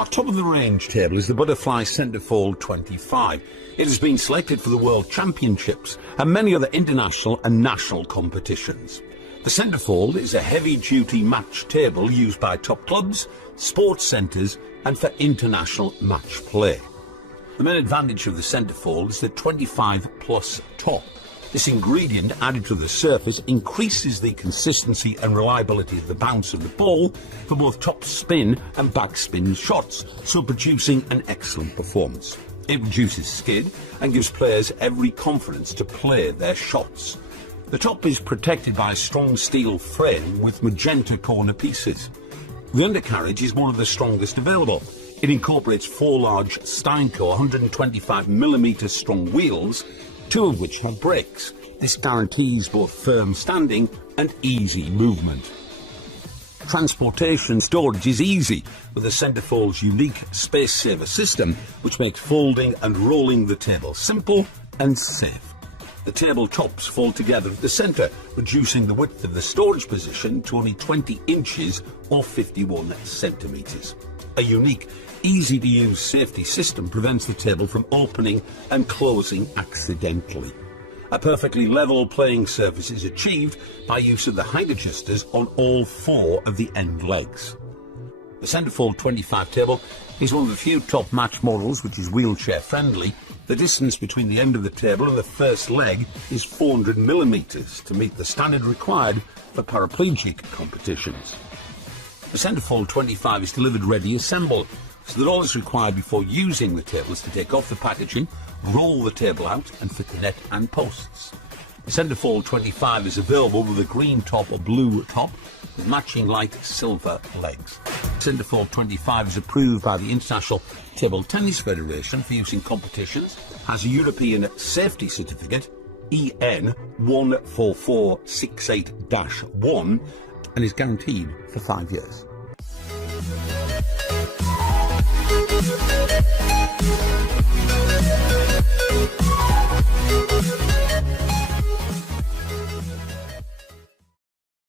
Our top-of-the-range table is the Butterfly Centrefold 25. It has been selected for the World Championships and many other international and national competitions. The Centrefold is a heavy-duty match table used by top clubs, sports centres and for international match play. The main advantage of the Centrefold is the 25+ top. This ingredient added to the surface increases the consistency and reliability of the bounce of the ball for both top spin and backspin shots, so producing an excellent performance. It reduces skid and gives players every confidence to play their shots. The top is protected by a strong steel frame with magenta corner pieces. The undercarriage is one of the strongest available. It incorporates 4 large Steinco 125mm strong wheels, 2 of which have brakes. This guarantees both firm standing and easy movement. Transportation storage is easy with the Centrefold's unique space saver system, which makes folding and rolling the table simple and safe. The table tops fold together at the centre, reducing the width of the storage position to only 20 inches or 51 centimetres. A unique, easy-to-use safety system prevents the table from opening and closing accidentally. A perfectly level playing surface is achieved by use of the height adjusters on all 4 of the end legs. The Centrefold 25 table is one of the few top match models which is wheelchair friendly. The distance between the end of the table and the first leg is 400mm to meet the standard required for paraplegic competitions. The Centrefold 25 is delivered ready assembled, so that all that's required before using the table is to take off the packaging, roll the table out and fit the net and posts. The Centrefold 25 is available with a green top or blue top with matching light silver legs. The Centrefold 25 is approved by the International Table Tennis Federation for use in competitions, has a European Safety Certificate EN 14468-1 and is guaranteed for 5 years.